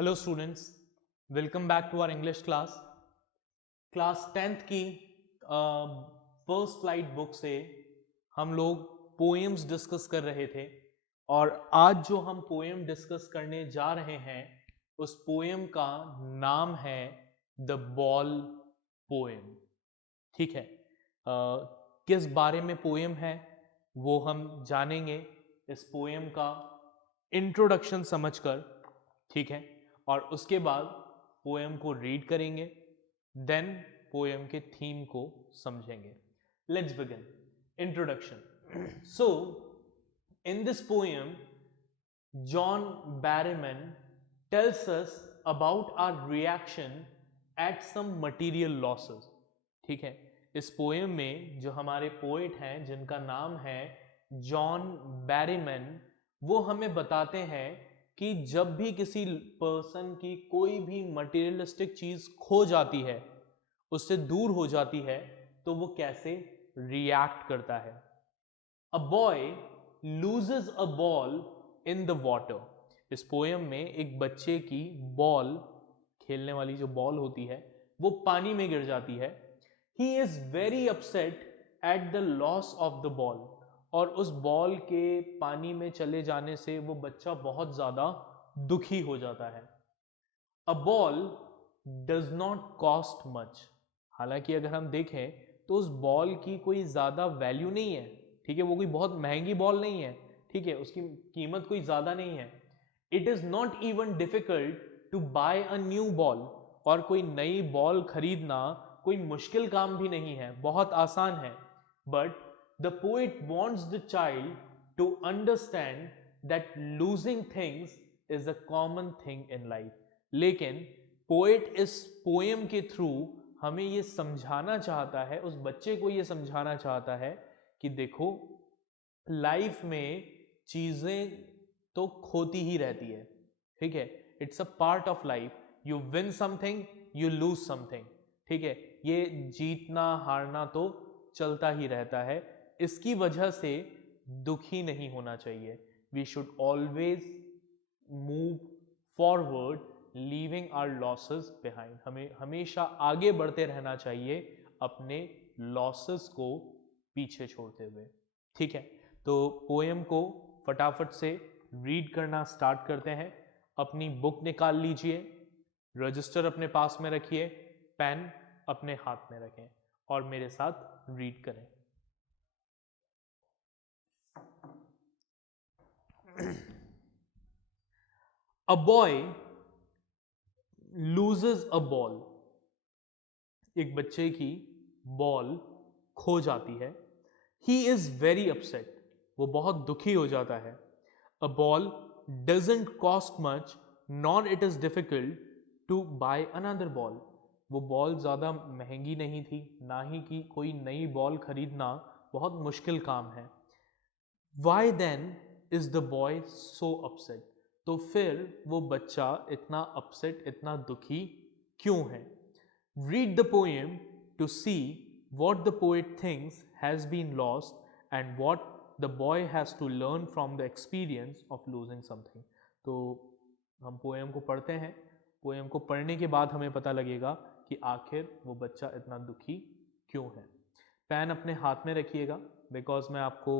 Hello students, welcome back to our English class 10th की first flight book से हम लोग पोएम्स डिस्कस कर रहे थे और आज जो हम पोएम डिस्कस करने जा रहे हैं उस पोएम का नाम है द बॉल पोएम। ठीक है, किस बारे में पोएम है वो हम जानेंगे इस पोएम का इंट्रोडक्शन समझकर। ठीक है, और उसके बाद पोएम को रीड करेंगे, देन पोएम के थीम को समझेंगे। Let's begin. Introduction. So in this poem John Behrman tells us about our reaction at some material losses। ठीक है, इस पोएम में जो हमारे पोएट हैं जिनका नाम है जॉन बैरमैन, वो हमें बताते हैं कि जब भी किसी पर्सन की कोई भी मटेरियलिस्टिक चीज खो जाती है, उससे दूर हो जाती है, तो वो कैसे रिएक्ट करता है। अ boy loses a ball in the water. इस पोएम में एक बच्चे की बॉल, खेलने वाली जो बॉल होती है, वो पानी में गिर जाती है। He is very upset eight the loss of the ball. और उस बॉल के पानी में चले जाने से वो बच्चा बहुत ज्यादा दुखी हो जाता है। A ball does not cost much. हालांकि अगर हम देखें तो उस बॉल की कोई ज्यादा वैल्यू नहीं है। ठीक है, वो कोई बहुत महंगी बॉल नहीं है। ठीक है, उसकी कीमत कोई ज्यादा नहीं है। It is not even difficult to buy a new ball. और कोई नई बॉल खरीदना कोई मुश्किल काम भी नहीं है, बहुत आसान है। But the poet wants the child to understand that losing things is a common thing in life. लेकिन पोएट इस पोएम के थ्रू हमें ये समझाना चाहता है, उस बच्चे को ये समझाना चाहता है कि देखो, लाइफ में चीजें तो खोती ही रहती है। ठीक है, it's a part of life. You win something, you lose something. ठीक है, ये जीतना हारना तो चलता ही रहता है। इसकी वजह से दुखी नहीं होना चाहिए। We should always move forward, leaving our losses behind. हमें हमेशा आगे बढ़ते रहना चाहिए अपने लॉसेस को पीछे छोड़ते हुए। ठीक है, तो पोएम को फटाफट से रीड करना स्टार्ट करते हैं। अपनी बुक निकाल लीजिए, रजिस्टर अपने पास में रखिए, पेन अपने हाथ में रखें और मेरे साथ रीड करें। A boy loses a ball. एक बच्चे की बॉल खो जाती है। He is very upset. वो बहुत दुखी हो जाता है। A ball doesn't cost much, nor it is difficult to buy another ball. वो बॉल ज़्यादा महंगी नहीं थी, ना ही कि कोई नई बॉल खरीदना बहुत मुश्किल काम है। Why then is the boy so upset. तो फिर वो बच्चा इतना अपसेट, इतना दुखी क्यों है। Read the poem to see what the poet thinks has been lost and what the boy has to learn from the experience of losing something। तो हम पोएम को पढ़ते हैं। पोएम को पढ़ने के बाद हमें पता लगेगा कि आखिर वो बच्चा इतना दुखी क्यों है। पेन अपने हाथ में रखिएगा, बिकॉज मैं आपको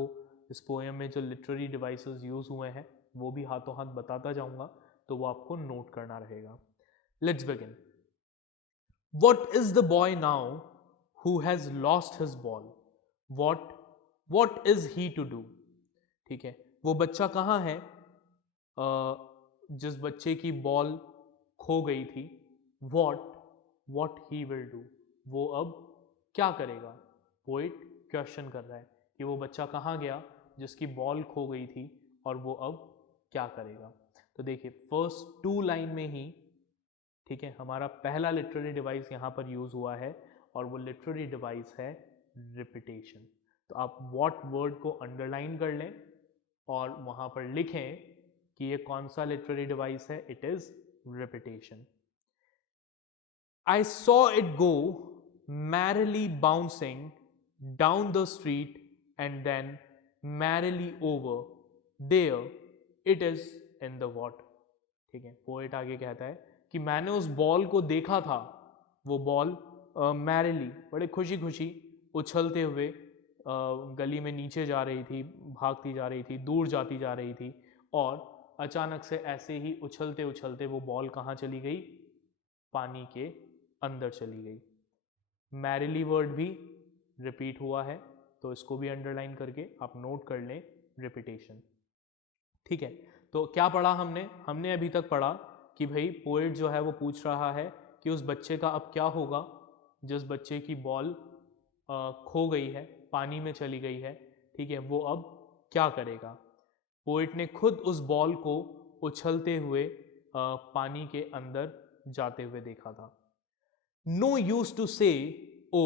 इस पोएम में जो लिटरेरी डिवाइसेस यूज हुए हैं वो भी हाथों हाथ बताता जाऊंगा, तो वो आपको नोट करना रहेगा। Let's begin. What is the boy now who has lost his ball? What is he to do? ठीक है, वो बच्चा कहाँ है जिस बच्चे की बॉल खो गई थी। What he will do? वो अब क्या करेगा। पोइट क्वेश्चन कर रहा है कि वो बच्चा कहाँ गया जिसकी बॉल खो गई थी और वो अब क्या करेगा। तो देखिए, फर्स्ट टू लाइन में ही, ठीक है, हमारा पहला लिटरेरी डिवाइस यहाँ पर यूज हुआ है और वो लिटरेरी डिवाइस है रिपीटेशन। तो आप व्हाट वर्ड को अंडरलाइन कर लें और वहां पर लिखें कि ये कौन सा लिटरेरी डिवाइस है। It is repetition. I saw it go merrily bouncing down the street and then merrily over. There it is in the water. ठीक है, पोएट आगे कहता है कि मैंने उस बॉल को देखा था, वो बॉल मैरिली, बड़े खुशी खुशी उछलते हुए गली में नीचे जा रही थी, भागती जा रही थी, दूर जाती जा रही थी, और अचानक से ऐसे ही उछलते उछलते वो बॉल कहाँ चली गई? पानी के अंदर चली गई। मैरिली वर्ड भी रिपीट हुआ है, तो इसको भी अंडरलाइन करके आप नोट कर लें, रिपीटेशन। ठीक है, तो क्या पढ़ा हमने? हमने अभी तक पढ़ा कि भाई पोएट जो है वो पूछ रहा है कि उस बच्चे का अब क्या होगा जिस बच्चे की बॉल खो गई है, पानी में चली गई है। ठीक है, वो अब क्या करेगा? पोएट ने खुद उस बॉल को उछलते हुए पानी के अंदर जाते हुए देखा था। No use to say O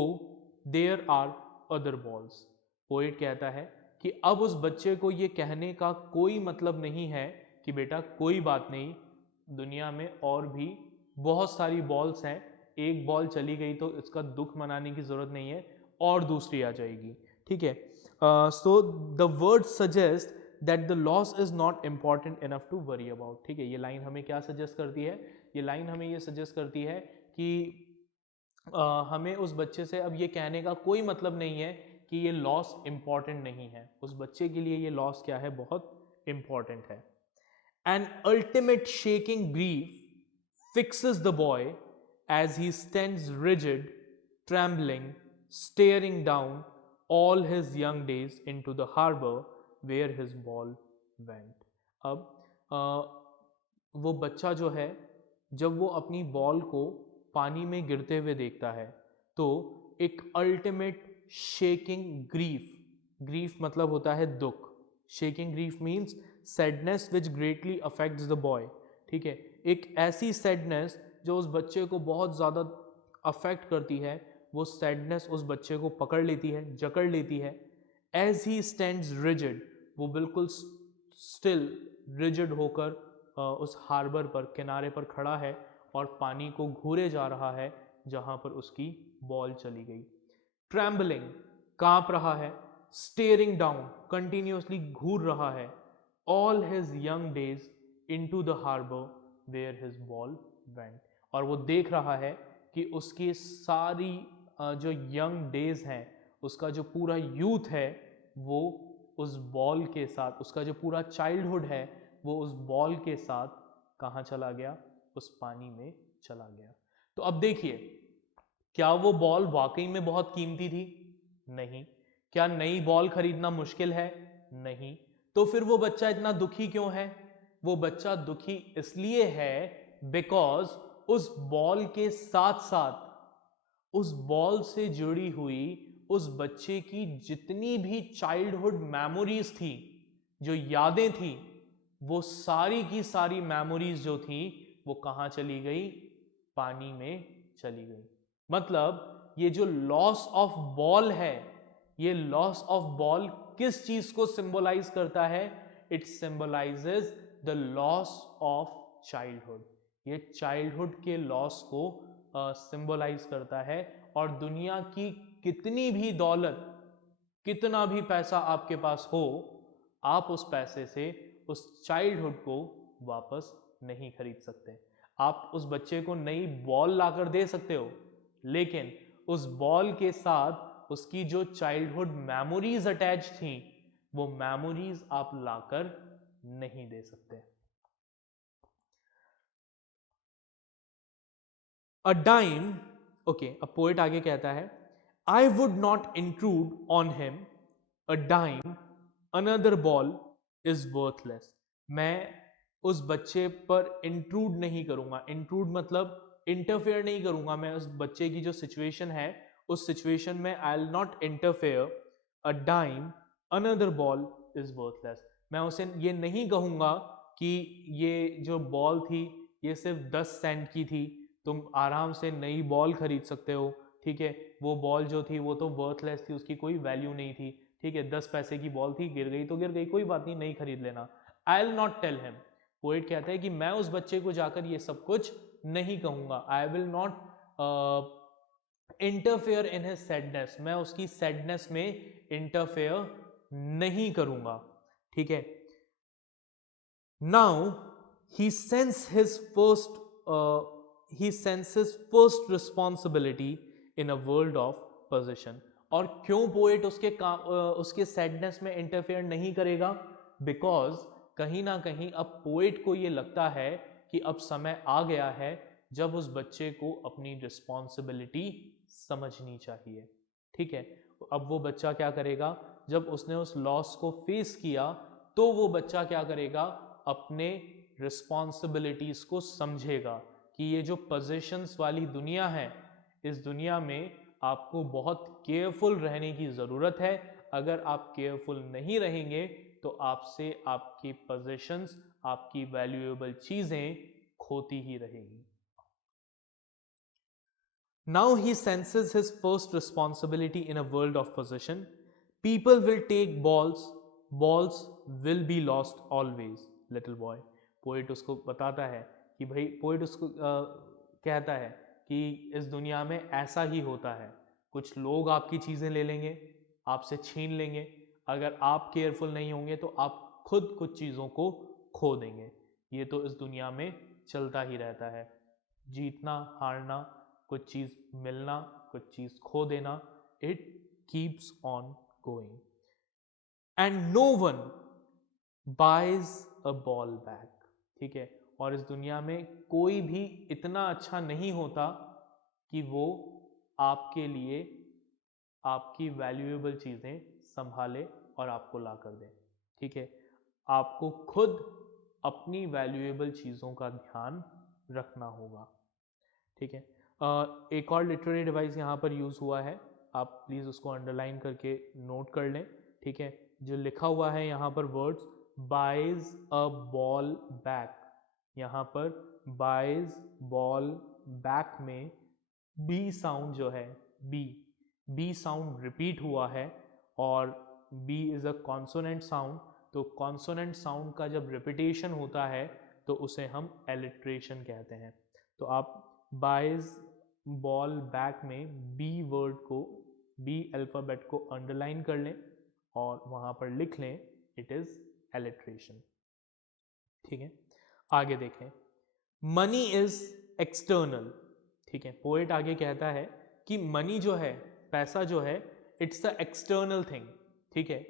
there are other balls. Poet कहता है कि अब उस बच्चे को ये कहने का कोई मतलब नहीं है कि बेटा कोई बात नहीं, दुनिया में और भी बहुत सारी बॉल्स हैं, एक बॉल चली गई तो इसका दुख मनाने की जरूरत नहीं है, और दूसरी आ जाएगी। ठीक है, so the word suggest that the loss is not important enough to worry about. ठीक है, ये लाइन हमें क्या सजेस्ट करती है? ये लाइन हमें ये सजेस्ट करती है कि हमें उस बच्चे से अब ये कहने का कोई मतलब नहीं है कि ये लॉस इम्पॉर्टेंट नहीं है। उस बच्चे के लिए ये लॉस क्या है? बहुत इम्पॉर्टेंट है। An ultimate shaking grief fixes the boy as he stands rigid, trembling, staring down all his young days into the harbor where his ball went. अब वो बच्चा जो है, जब वो अपनी बॉल को पानी में गिरते हुए देखता है तो एक अल्टीमेट शेकिंग ग्रीफ, ग्रीफ मतलब होता है दुख, shaking grief means sadness which greatly affects the boy. ठीक है, एक ऐसी सैडनेस जो उस बच्चे को बहुत ज़्यादा अफेक्ट करती है, वो सैडनेस उस बच्चे को पकड़ लेती है, जकड़ लेती है। एज ही स्टैंड्स रिजिड, वो बिल्कुल स्टिल रिजिड होकर उस हार्बर पर, किनारे पर खड़ा है और पानी को घूरे जा रहा है जहां पर उसकी बॉल चली गई। ट्रैम्बलिंग, कांप रहा है। स्टेयरिंग डाउन, कंटिन्यूसली घूर रहा है। All his young days into the harbour where his ball went, और वो देख रहा है कि उसकी सारी जो यंग डेज हैं, उसका जो पूरा यूथ है, वो उस बॉल के साथ, उसका जो पूरा चाइल्डहुड है वो उस बॉल के साथ कहाँ चला गया? उस पानी में चला गया। तो अब देखिए, क्या वो बॉल वाकई में बहुत कीमती थी? नहीं। क्या नई बॉल खरीदना मुश्किल है? नहीं। तो फिर वो बच्चा इतना दुखी क्यों है? वो बच्चा दुखी इसलिए है बिकॉज उस बॉल के साथ साथ उस बॉल से जुड़ी हुई उस बच्चे की जितनी भी चाइल्डहुड मेमोरीज थी, जो यादें थी, वो सारी की सारी मेमोरीज जो थी वो कहां चली गई? पानी में चली गई। मतलब ये जो लॉस ऑफ बॉल है, ये लॉस ऑफ बॉल किस चीज को सिंबलाइज करता है? It symbolizes the loss of childhood. ये चाइल्डहुड के लॉस को सिंबलाइज करता है। और दुनिया की कितनी भी दौलत, कितना भी पैसा आपके पास हो, आप उस पैसे से उस चाइल्डहुड को वापस नहीं खरीद सकते। आप उस बच्चे को नई बॉल लाकर दे सकते हो, लेकिन उस बॉल के साथ उसकी जो चाइल्डहुड मेमोरीज अटैच थी, वो मेमोरीज आप लाकर नहीं दे सकते। अ डाइम, ओके, अब पोएट आगे कहता है, I would not intrude on him, a dime, another ball is worthless. मैं उस बच्चे पर इंट्रूड नहीं करूंगा। इंट्रूड मतलब इंटरफेयर नहीं करूंगा मैं उस बच्चे की जो सिचुएशन है, उस सिचुएशन में I will not interfere. A dime, another ball is worthless. मैं उसे ये नहीं कहूंगा कि ये जो बॉल थी ये सिर्फ 10 सेंट की थी, तुम आराम से नई बॉल खरीद सकते हो। ठीक है, वो बॉल जो थी वो तो वर्थलेस थी, उसकी कोई वैल्यू नहीं थी। ठीक है, 10 पैसे की बॉल थी, गिर गई तो गिर गई, कोई बात नहीं, नहीं खरीद लेना। I will not tell him. Poet कहता है कि मैं उस बच्चे को जाकर ये सब कुछ नहीं कहूंगा। आई will not interfere in his sadness. मैं उसकी सैडनेस में इंटरफेयर नहीं करूंगा। ठीक है, now he senses his first responsibility in a world of possession. और क्यों पोएट उसके सैडनेस में इंटरफेयर नहीं करेगा? बिकॉज कहीं ना कहीं अब पोएट को ये लगता है कि अब समय आ गया है जब उस बच्चे को अपनी रिस्पॉन्सिबिलिटी समझनी चाहिए। ठीक है, अब वो बच्चा क्या करेगा? जब उसने उस लॉस को फेस किया तो वो बच्चा क्या करेगा? अपने रिस्पॉन्सिबिलिटीज को समझेगा कि ये जो पोजीशंस वाली दुनिया है, इस दुनिया में आपको बहुत केयरफुल रहने की ज़रूरत है। अगर आप केयरफुल नहीं रहेंगे तो आपसे आपकी पोजीशंस, आपकी वैल्यूएबल चीज़ें खोती ही रहेगी। Now he senses his first responsibility in a world of possession. People will take balls will be lost always, little boy. Poet उसको बताता है कि भाई, पोएट उसको कहता है कि इस दुनिया में ऐसा ही होता है, कुछ लोग आपकी चीज़ें ले लेंगे, आपसे छीन लेंगे। अगर आप केयरफुल नहीं होंगे तो आप खुद कुछ चीज़ों को खो देंगे। ये तो इस दुनिया में चलता ही रहता है, जीतना हारना, कुछ चीज़ मिलना, कुछ चीज़ खो देना, it keeps on going. And no one buys a ball back. ठीक है, और इस दुनिया में कोई भी इतना अच्छा नहीं होता कि वो आपके लिए आपकी वैल्यूएबल चीज़ें संभाले और आपको ला कर दे। ठीक है, आपको खुद अपनी वैल्यूएबल चीज़ों का ध्यान रखना होगा। ठीक है, एक और लिटरेरी डिवाइस यहाँ पर यूज़ हुआ है, आप प्लीज़ उसको अंडरलाइन करके नोट कर लें। ठीक है, जो लिखा हुआ है यहाँ पर words buys a ball back, यहाँ पर बाइज बॉल बैक में बी साउंड जो है, बी साउंड रिपीट हुआ है और B is a consonant sound. तो कॉन्सोनेंट साउंड का जब रिपीटेशन होता है तो उसे हम एलिट्रेशन कहते हैं। तो आप बाइज बॉल बैक में बी वर्ड को, बी अल्फ़ाबेट को अंडरलाइन कर लें और वहाँ पर लिख लें इट इज़ एलिट्रेशन। ठीक है, आगे देखें, मनी इज एक्सटर्नल। ठीक है, पोएट आगे कहता है कि मनी जो है, पैसा जो है, इट्स द एक्सटर्नल थिंग। ठीक है,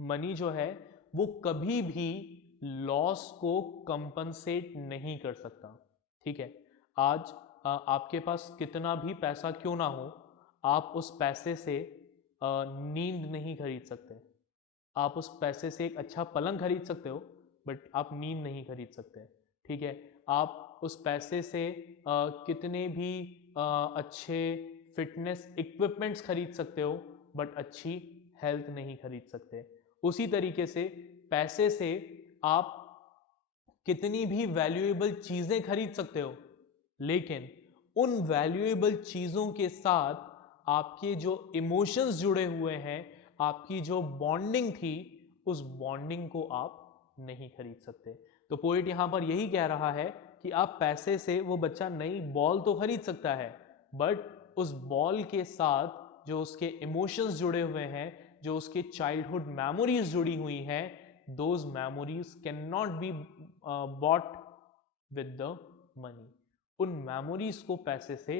मनी जो है वो कभी भी लॉस को कंपनसेट नहीं कर सकता। ठीक है, आज आपके पास कितना भी पैसा क्यों ना हो, आप उस पैसे से नींद नहीं खरीद सकते। आप उस पैसे से एक अच्छा पलंग खरीद सकते हो बट आप नींद नहीं खरीद सकते। ठीक है, आप उस पैसे से कितने भी अच्छे फिटनेस इक्विपमेंट्स खरीद सकते हो बट अच्छी हेल्थ नहीं खरीद सकते। उसी तरीके से पैसे से आप कितनी भी वैल्यूएबल चीज़ें खरीद सकते हो, लेकिन उन वैल्यूएबल चीज़ों के साथ आपके जो इमोशंस जुड़े हुए हैं, आपकी जो बॉन्डिंग थी, उस बॉन्डिंग को आप नहीं खरीद सकते। तो पोएट यहाँ पर यही कह रहा है कि आप पैसे से, वो बच्चा नई बॉल तो खरीद सकता है बट उस बॉल के साथ जो उसके इमोशंस जुड़े हुए हैं, जो उसके चाइल्डहुड मेमोरीज जुड़ी हुई हैं, those memories can not be bought with the money. उन मेमोरीज को पैसे से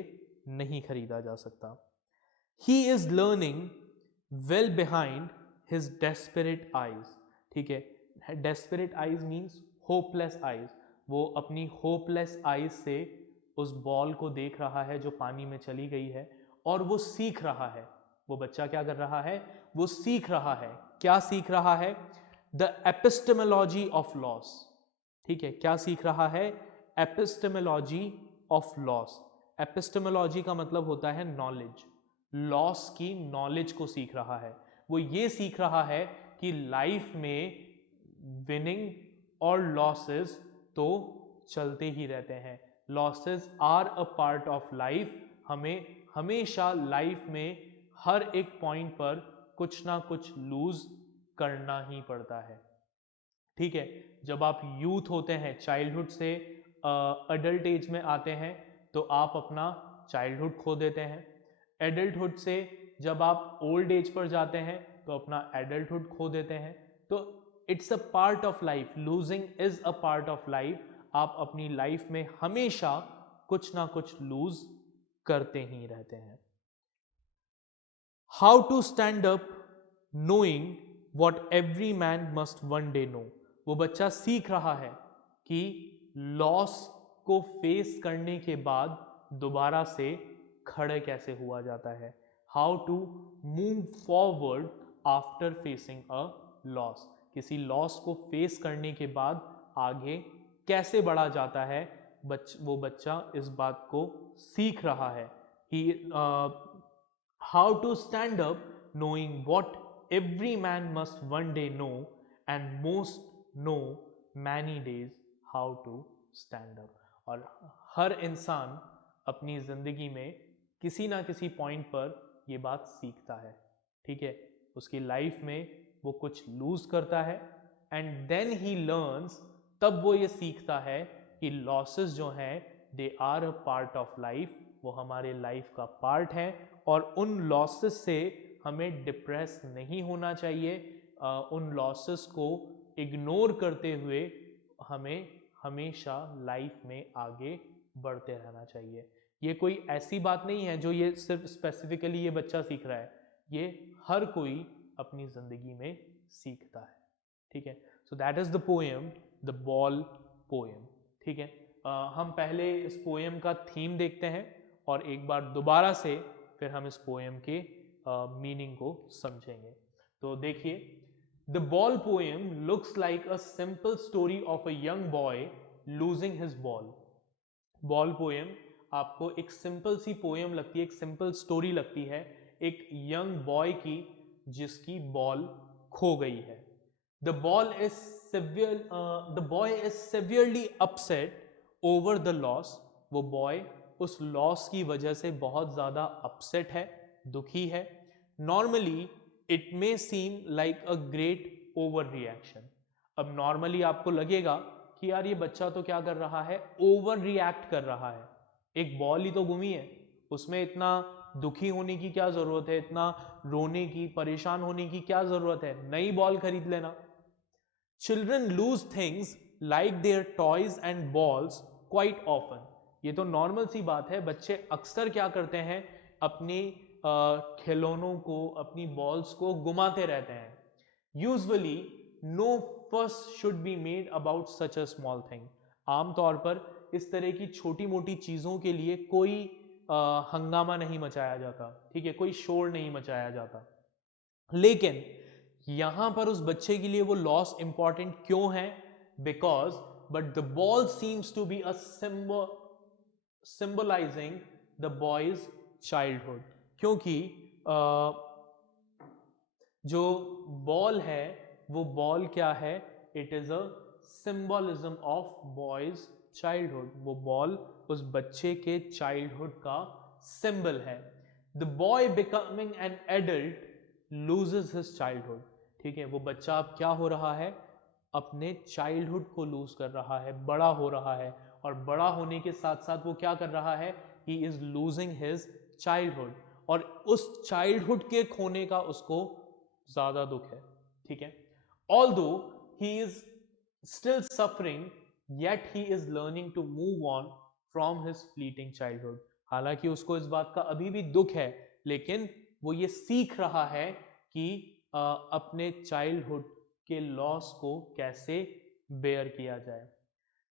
नहीं खरीदा जा सकता। ही is learning well behind his desperate eyes. ठीक है, desperate eyes means hopeless eyes. वो अपनी होपलेस आईज से उस बॉल को देख रहा है जो पानी में चली गई है और वो सीख रहा है। वो बच्चा क्या कर रहा है? वो सीख रहा है। क्या सीख रहा है? The epistemology of loss. ठीक है, क्या सीख रहा है? Epistemology of loss. एपिस्टेमोलॉजी का मतलब होता है नॉलेज। लॉस की नॉलेज को सीख रहा है। वो ये सीख रहा है कि लाइफ में विनिंग और लॉसेस तो चलते ही रहते हैं। Losses are a part of life. हमें हमेशा लाइफ में हर एक पॉइंट पर कुछ ना कुछ लूज करना ही पड़ता है। ठीक है, जब आप यूथ होते हैं, चाइल्डहुड से अडल्ट एज में आते हैं तो आप अपना चाइल्डहुड खो देते हैं। एडल्टहुड से जब आप ओल्ड एज पर जाते हैं तो अपना एडल्टहुड खो देते हैं। तो it's a part of life, losing is a part of life. आप अपनी लाइफ में हमेशा कुछ ना कुछ लूज करते ही रहते हैं। How to stand up knowing what every man must one day know. वो बच्चा सीख रहा है कि लॉस को फेस करने के बाद दोबारा से खड़े कैसे हुआ जाता है। How to move forward after facing a loss. किसी लॉस को फेस करने के बाद आगे कैसे बढ़ा जाता है, वो बच्चा इस बात को सीख रहा है कि how to stand up knowing what every man must one day know and most know many days how to stand up। और हर इंसान अपनी ज़िंदगी में किसी ना किसी पॉइंट पर ये बात सीखता है, ठीक है। उसकी लाइफ में वो कुछ लूज करता है एंड देन ही लर्न्स, तब वो ये सीखता है कि लॉसेस जो हैं they are a part of life, वो हमारे लाइफ का पार्ट है और उन लॉसेस से हमें डिप्रेस नहीं होना चाहिए। उन लॉसेस को इग्नोर करते हुए हमें हमेशा लाइफ में आगे बढ़ते रहना चाहिए। ये कोई ऐसी बात नहीं है जो ये सिर्फ स्पेसिफिकली ये बच्चा सीख रहा है, ये हर कोई अपनी ज़िंदगी में सीखता है, ठीक है। So that is the poem the ball poem, ठीक है। हम पहले इस पोएम का थीम देखते हैं और एक बार दोबारा से फिर हम इस पोएम के मीनिंग को समझेंगे। तो देखिए, the ball poem looks like a simple story of a young boy losing his ball. Ball poem आपको एक सिंपल सी पोएम लगती है, एक सिंपल स्टोरी लगती है एक यंग बॉय की जिसकी बॉल खो गई है। The boy is severely upset over the loss. वो बॉय उस लॉस की वजह से बहुत ज्यादा अपसेट है, दुखी है। Normally it may seem like a great over reaction. अब नॉर्मली आपको लगेगा कि यार ये बच्चा तो क्या कर रहा है, ओवर रिएक्ट कर रहा है। एक बॉल ही तो गुमी है, उसमें इतना दुखी होने की क्या जरूरत है, इतना रोने की, परेशान होने की क्या जरूरत है, नई बॉल खरीद लेना। Children lose things like their toys and balls quite often. ये तो नॉर्मल सी बात है, बच्चे अक्सर क्या करते हैं, अपनी खिलौनों को, अपनी बॉल्स को गुमाते रहते हैं। यूजुअली नो फस should be made about such a small thing. आमतौर पर इस तरह की छोटी मोटी चीज़ों के लिए कोई हंगामा नहीं मचाया जाता, ठीक है, कोई शोर नहीं मचाया जाता। लेकिन यहां पर उस बच्चे के लिए वो लॉस इंपॉर्टेंट क्यों है? Because but the ball seems to be a symbolising the boy's childhood. क्योंकि जो बॉल है वो बॉल क्या है, it is a symbolism of boy's childhood. वो बॉल उस बच्चे के चाइल्डहुड का सिंबल है। The boy becoming an adult loses his childhood, ठीक है। वो बच्चा अब क्या हो रहा है, अपने चाइल्डहुड को लूज कर रहा है, बड़ा हो रहा है। और बड़ा होने के साथ साथ वो क्या कर रहा है, he is losing his childhood. और उस चाइल्डहुड के खोने का उसको ज्यादा दुख है, ठीक है। Although he is still suffering yet he is learning to move on from his fleeting childhood. हालांकि उसको इस बात का अभी भी दुख है, लेकिन वो ये सीख रहा है कि अपने चाइल्डहुड के लॉस को कैसे बेयर किया जाए।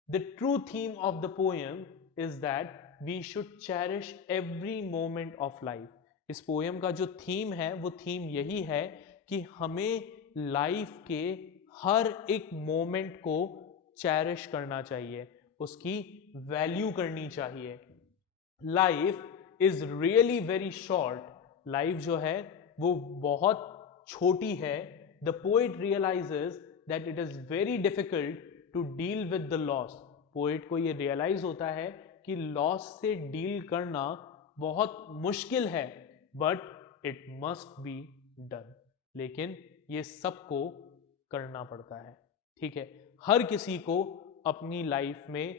The true theme of the poem is that we should cherish every moment of life. इस पोएम का जो थीम है वो थीम यही है कि हमें लाइफ के हर एक मोमेंट को चेरिश करना चाहिए, उसकी वैल्यू करनी चाहिए। Life is really very short. Life जो है वो बहुत छोटी है। The poet realises that it is very difficult to deal with the loss. Poet को ये रियलाइज होता है कि लॉस से डील करना बहुत मुश्किल है, but it must be done. लेकिन ये सबको करना पड़ता है, ठीक है। हर किसी को अपनी लाइफ में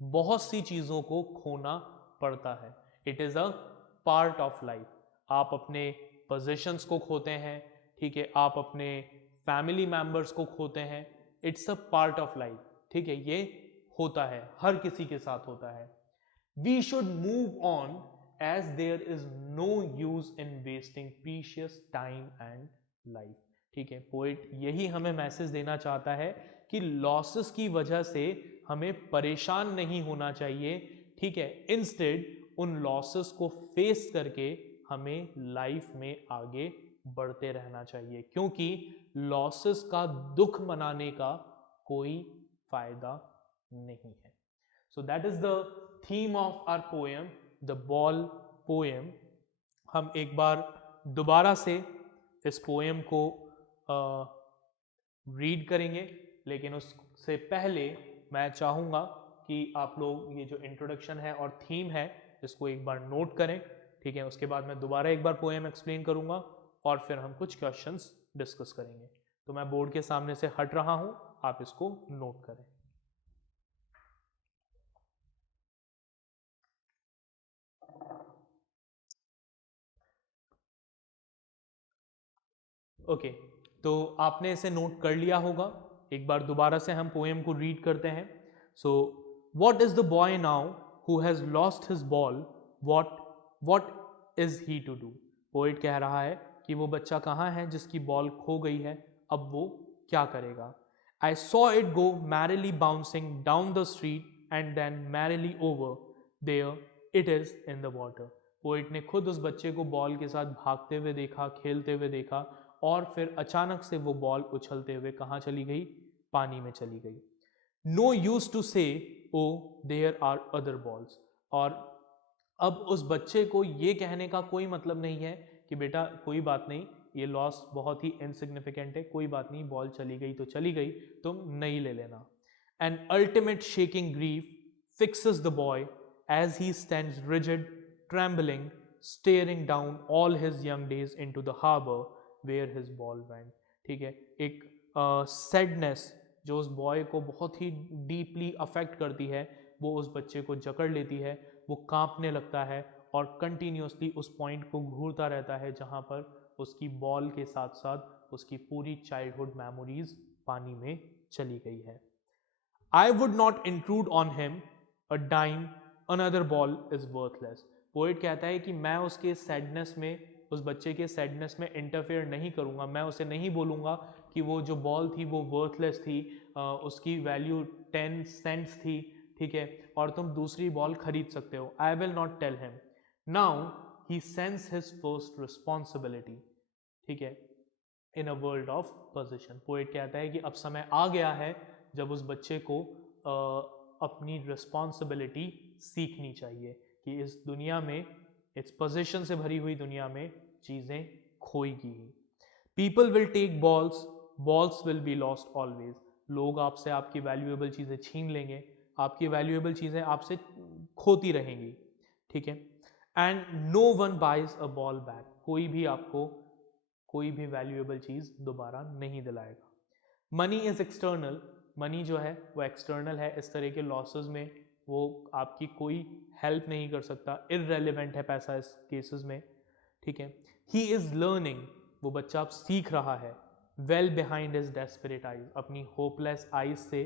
बहुत सी चीजों को खोना पड़ता है। It is a part of life. आप अपने पोजीशंस को खोते हैं, ठीक है, आप अपने फैमिली मेंबर्स को खोते हैं, it's a part of life, ठीक है, ये होता है, हर किसी के साथ होता है। We should move on as there is no use in wasting precious time and life. ठीक है, पोइट यही हमें मैसेज देना चाहता है कि लॉसेस की वजह से हमें परेशान नहीं होना चाहिए। ठीक है, इंस्टेड उन लॉसेस को फेस करके हमें लाइफ में आगे बढ़ते रहना चाहिए, क्योंकि लॉसेस का दुख मनाने का कोई फायदा नहीं है। So that is the theme of our poem, the ball poem. हम एक बार दोबारा से इस पोएम को रीड करेंगे, लेकिन उससे पहले मैं चाहूँगा कि आप लोग ये जो इंट्रोडक्शन है और थीम है इसको एक बार नोट करें। ठीक है, उसके बाद मैं दोबारा एक बार पोएम एक्सप्लेन करूँगा और फिर हम कुछ क्वेश्चंस डिस्कस करेंगे। तो मैं बोर्ड के सामने से हट रहा हूँ, आप इसको नोट करें। ओके, तो आपने इसे नोट कर लिया होगा। एक बार दोबारा से हम पोएम को रीड करते हैं। So what is the boy now who has lost his ball, what is he to do. Poet कह रहा है कि वो बच्चा कहाँ है जिसकी बॉल खो गई है, अब वो क्या करेगा। I saw it go merrily bouncing down the street and then merrily over there it is in the water. Poet ने खुद उस बच्चे को बॉल के साथ भागते हुए देखा, खेलते हुए देखा, और फिर अचानक से वो बॉल उछलते हुए कहाँ चली गई, पानी में चली गई। No use to say O there are other balls. और अब उस बच्चे को ये कहने का कोई मतलब नहीं है कि बेटा कोई बात नहीं, ये लॉस बहुत ही इनसिग्निफिकेंट है, कोई बात नहीं, बॉल चली गई तो चली गई, तुम नई ले लेना। An ultimate shaking grief fixes the boy as he stands rigid, trembling, staring down all his young days into the harbor where his ball went। ठीक है, एक सैडनेस जो उस बॉय को बहुत ही डीपली अफेक्ट करती है, वो उस बच्चे को जकड़ लेती है, वो कांपने लगता है और कंटिन्यूसली उस पॉइंट को घूरता रहता है जहाँ पर उसकी बॉल के साथ साथ उसकी पूरी चाइल्डहुड मेमोरीज पानी में चली गई है। I would not intrude on him a dime, another ball is worthless। Poet कहता है कि मैं उसके सैडनेस में, उस बच्चे के सैडनेस में इंटरफेयर नहीं करूँगा, मैं उसे नहीं बोलूँगा कि वो जो बॉल थी वो वर्थलेस थी, उसकी वैल्यू 10 सेंट्स थी, ठीक है, और तुम दूसरी बॉल खरीद सकते हो। I will not tell him now he senses his first responsibility. ठीक है, in a world of position. Poet कहता है कि अब समय आ गया है जब उस बच्चे को अपनी रिस्पॉन्सिबिलिटी सीखनी चाहिए कि इस दुनिया में, इस पोजिशन से भरी हुई दुनिया में चीज़ें खोएगी ही। People will take balls, balls will be lost always. लोग आपसे आपकी वैल्यूएबल चीज़ें छीन लेंगे, आपकी वैल्यूएबल चीज़ें आपसे खोती रहेंगी। ठीक है, and no one buys a ball back. कोई भी आपको कोई भी वैल्यूएबल चीज़ दोबारा नहीं दिलाएगा। Money is external. मनी जो है वो एक्सटर्नल है, इस तरह के लॉसेस में वो आपकी कोई हेल्प नहीं कर सकता, इररेलेवेंट है पैसा इस केसेस में। ठीक है, ही इज लर्निंग, वो बच्चा अब सीख रहा है, well behind his desperate eyes, अपनी होपलेस आइज से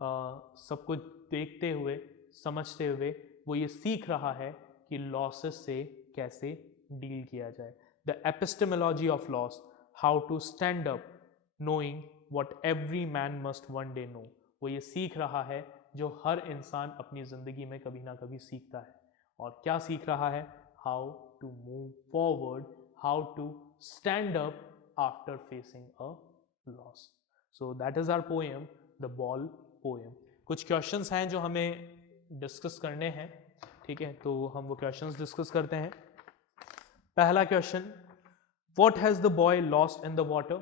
सब कुछ देखते हुए, समझते हुए वो ये सीख रहा है कि लॉसेस से कैसे डील किया जाए। The epistemology of loss, how to stand up knowing what every man must one day know. वो ये सीख रहा है जो हर इंसान अपनी ज़िंदगी में कभी ना कभी सीखता है। और क्या सीख रहा है? How to move forward, how to stand up after facing a loss. So that is our poem, the ball poem. कुछ क्वेश्चंस हैं जो हमें डिस्कस करने हैं। ठीक है, तो हम वो क्वेश्चंस डिस्कस करते हैं। पहला question, what has the boy lost in the water?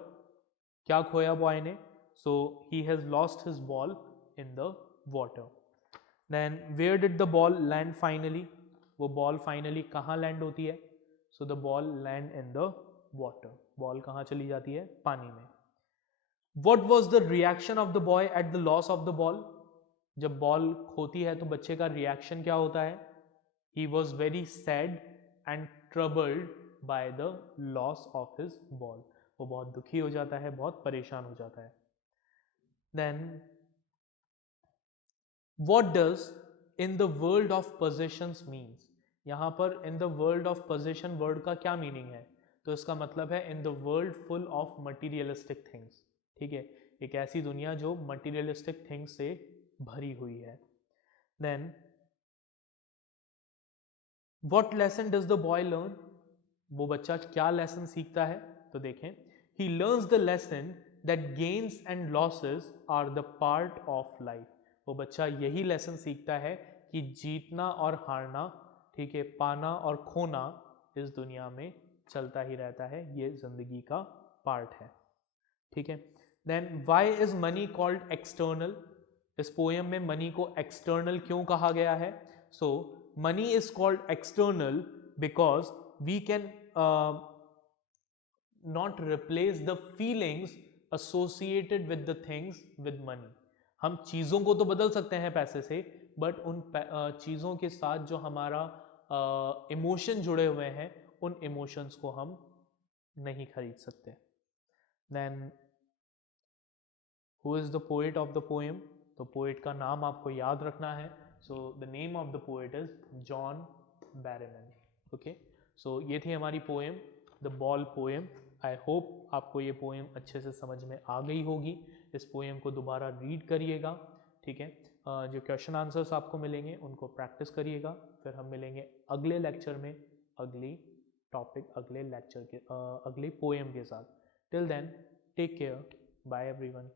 क्या खोया बॉय ने? So he has lost his ball in the water. Then where did the ball land finally? वो बॉल फाइनली कहाँ लैंड होती है? So the ball land in the water. Ball कहाँ चली जाती है? पानी में। What was the reaction of the boy at the loss of the ball? जब बॉल खोती है तो बच्चे का रिएक्शन क्या होता है? He was very sad and troubled by the loss of his ball. वो बहुत दुखी हो जाता है, बहुत परेशान हो जाता है। Then what does in the world of possessions means, यहाँ पर in the world of possession word का क्या मीनिंग है? तो इसका मतलब है in the world full of materialistic things. ठीक है, एक ऐसी दुनिया जो मटीरियलिस्टिक थिंग्स से भरी हुई है। Then what lesson does the boy learn, वो बच्चा क्या लेसन सीखता है? तो देखें, he learns the lesson that gains and losses are the part of life. वो बच्चा यही लेसन सीखता है कि जीतना और हारना, ठीक है, पाना और खोना इस दुनिया में चलता ही रहता है, ये जिंदगी का पार्ट है। ठीक है, then why is money called external, इस पोएम में मनी को एक्सटर्नल क्यों कहा गया है? So money is called external because we can not replace the feelings associated with the things with money। हम चीज़ों को तो बदल सकते हैं पैसे से, बट उन चीज़ों के साथ जो हमारा इमोशन जुड़े हुए हैं, उन इमोशंस को हम नहीं खरीद सकते। Then who is the poet of the poem, तो पोएट का नाम आपको याद रखना है। So the name of the poet is John Berryman. Okay, so ये थी हमारी poem the ball poem. I hope आपको ये पोएम अच्छे से समझ में आ गई होगी। इस पोएम को दोबारा रीड करिएगा। ठीक है, जो क्वेश्चन आंसर्स आपको मिलेंगे उनको प्रैक्टिस करिएगा। फिर हम मिलेंगे अगले लेक्चर में अगली टॉपिक, अगले लेक्चर के अगली पोएम के साथ। Till then take care, bye everyone.